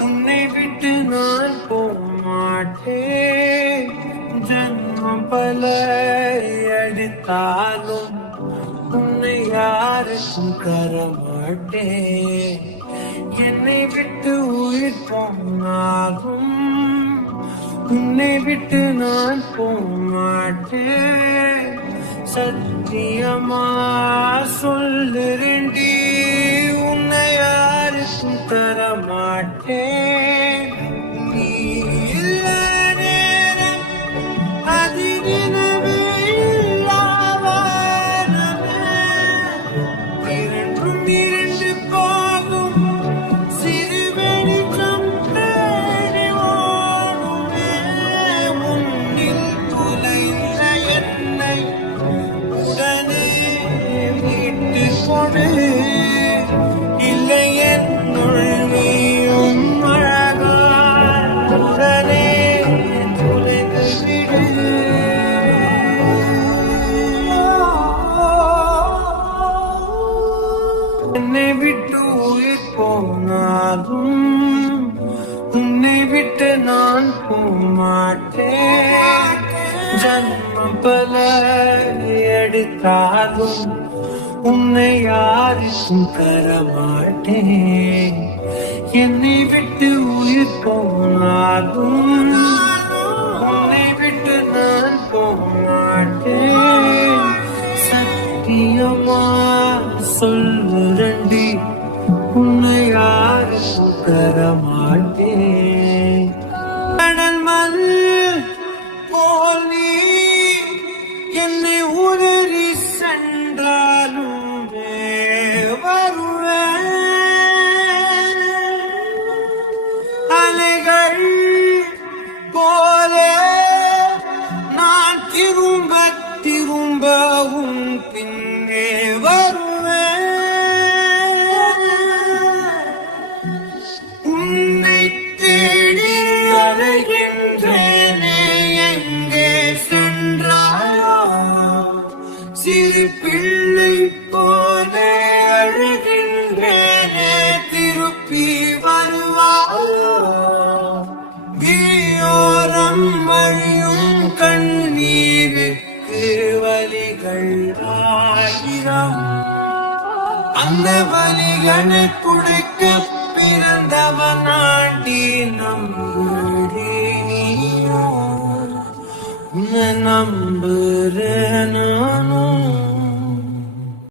உன்னை விட்டு நான் போமாட்டேன் ஜன்மம் பல அடித்தாலும் உன்னை யாருக்கும் கரமாட்டேன் என்னை விட்டு உயிர் போனாலும் உன்னை விட்டு நான் போமாட்டேன் சத்தியமா சொல்லுறேன்டி. தரமாட்டேன் உன்னை விட்டு நான் போமாட்டேன் ஜன்மம் பல எடுத்தாலும் உன்னை யாருக்கும் தரமாட்டேன். என்னை விட்டு உயிர் போனாலும் உன்னை விட்டு நான் போமாட்டேன் சத்தியமா சொல்லுறேன். யாருக்கும் தரமாட்டேன் கடல் மண் போல் நீ என்னை உதறி சென்றாலும் வருவேன் அலைகள் போல நான் திரும்ப திரும்பவும் பின் சிறு பிள்ளை போல அழுகின்றேனே திருப்பி வருவாயோ? வீயோரம் வழியும் கண்ணீருக்கு வலிகள் ஆயிரம். அந்த வலிகளை துடைக்க பிறந்தவனாண்டி ஆண்டி நம்புறேன் நானும்